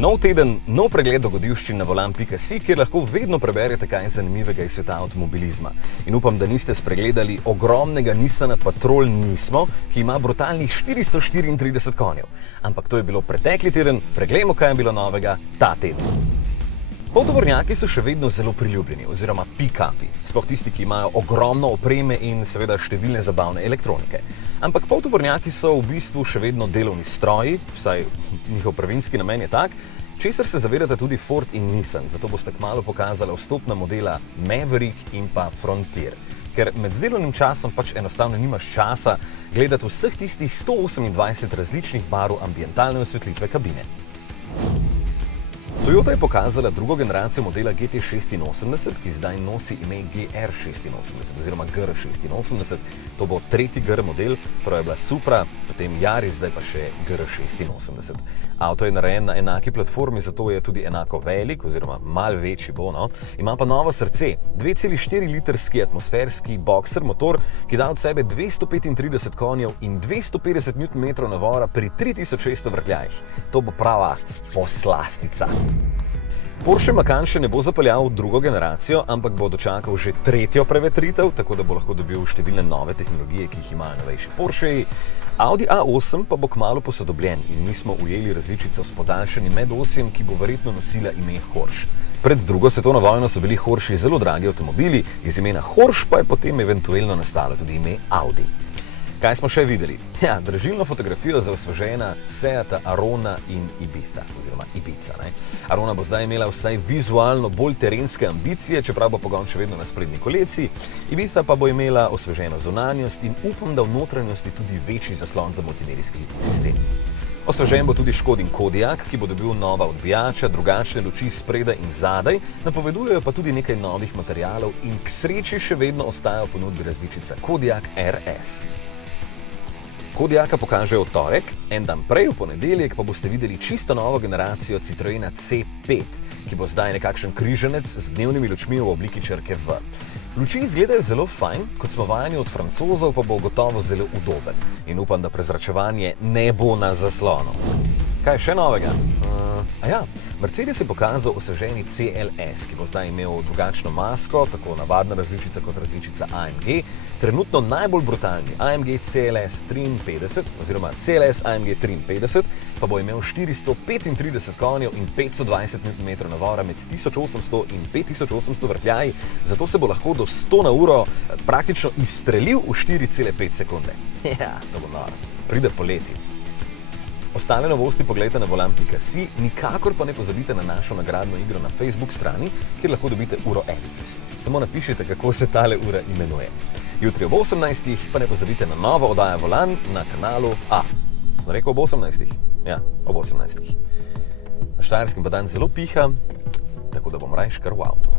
Nov teden, nov pregled dogodivščin na volan.si, kjer lahko vedno preberete kaj zanimivega iz sveta avtomobilizma. In upam, da niste spregledali ogromnega Nissana Patrol Nismo, ki ima brutalnih 434 konjev. Ampak to je bilo pretekli teden, preglejmo, kaj je bilo novega ta teden. Poltovornjaki so še vedno zelo priljubljeni, oziroma pick-upi, sploh tisti, ki imajo ogromno opreme in seveda številne zabavne elektronike. Ampak poltovornjaki so v bistvu še vedno delovni stroji, vsaj njihov prvinski namen je tak, česar se zavedate tudi Ford in Nissan, zato boste kmalu pokazala vstopna modela Maverick in pa Frontier. Ker med delovnim časom pač enostavno nimaš časa gledati vseh tistih 128 različnih barv ambientalne osvetlitve kabine. Toyota je pokazala drugo generacijo modela GT86, ki zdaj nosi ime GR86 oziroma GR86. To bo tretji GR model, prva je bila Supra, potem Yaris, zdaj pa še GR86. Avto je narejen na enaki platformi, zato je tudi enako velik oziroma malo večji bo, no. Ima pa novo srce, 2,4 litrski atmosferski boxer motor, ki da od sebe 235 konjev in 250 Nm navora pri 3600 vrtljajih. To bo prava poslastica. Porsche Macan še ne bo zapeljal v drugo generacijo, ampak bo dočakal že tretjo prevetritev, tako da bo lahko dobil številne nove tehnologije, ki jih imajo novejši Porscheji. Audi A8 pa bo kmalu posodobljen in mi smo ujeli različico s podaljšanim medosjem, ki bo verjetno nosila ime Horsch. Pred drugo svetovno vojno so bili Horschi zelo dragi avtomobili, iz imena Horsch pa je potem eventualno nastalo tudi ime Audi. Kaj smo še videli? Ja, dražilno fotografijo za osvežena Seata Arona in Ibiza, oziroma Ibiza. Arona bo zdaj imela vsaj vizualno bolj terenske ambicije, čeprav bo pogon še vedno na sprednji kolesi. Ibiza pa bo imela osveženo zunanjost in upam, da v notranjosti tudi večji zaslon za multimedijski sistem. Osvežen bo tudi Škodin Kodiaq, ki bo dobil nova odbijača, drugačne luči spredaj in zadaj, napovedujejo pa tudi nekaj novih materialov in k sreči še vedno ostaja v ponudbi različica Kodiaq RS. Kodiaqa pokažejo v torek, en dan prej, v ponedeljek, pa boste videli čisto novo generacijo Citroena C5, ki bo zdaj nekakšen križanec z dnevnimi lučmi v obliki črke V. Luči izgledajo zelo fajn, kot smo vajeni od Francozov, pa bo gotovo zelo udoben. In upam, da prezračevanje ne bo na zaslonu. Kaj je še novega? Mercedes je pokazal osveženi CLS, ki bo zdaj imel drugačno masko, tako navadna različica kot različica AMG. Trenutno najbolj brutalni AMG CLS 53 oziroma CLS AMG 53 pa bo imel 435 konjev in 520 Nm navora med 1800 in 5800 vrtljaji, zato se bo lahko do 100 na uro praktično izstrelil v 4,5 sekunde. Ja, to bo noro. Pride poleti. Ostale novosti poglejte na volan.si, nikakor pa ne pozabite na našo nagradno igro na Facebook strani, kjer lahko dobite uro Edifice. Samo napišite, kako se tale ura imenuje. Jutri ob 18. pa ne pozabite na novo oddajo Volan na kanalu A. Sem rekel ob 18. Ja, ob 18. Na Štajerskem pa dan zelo piha, tako da bom rajš kar v avtu.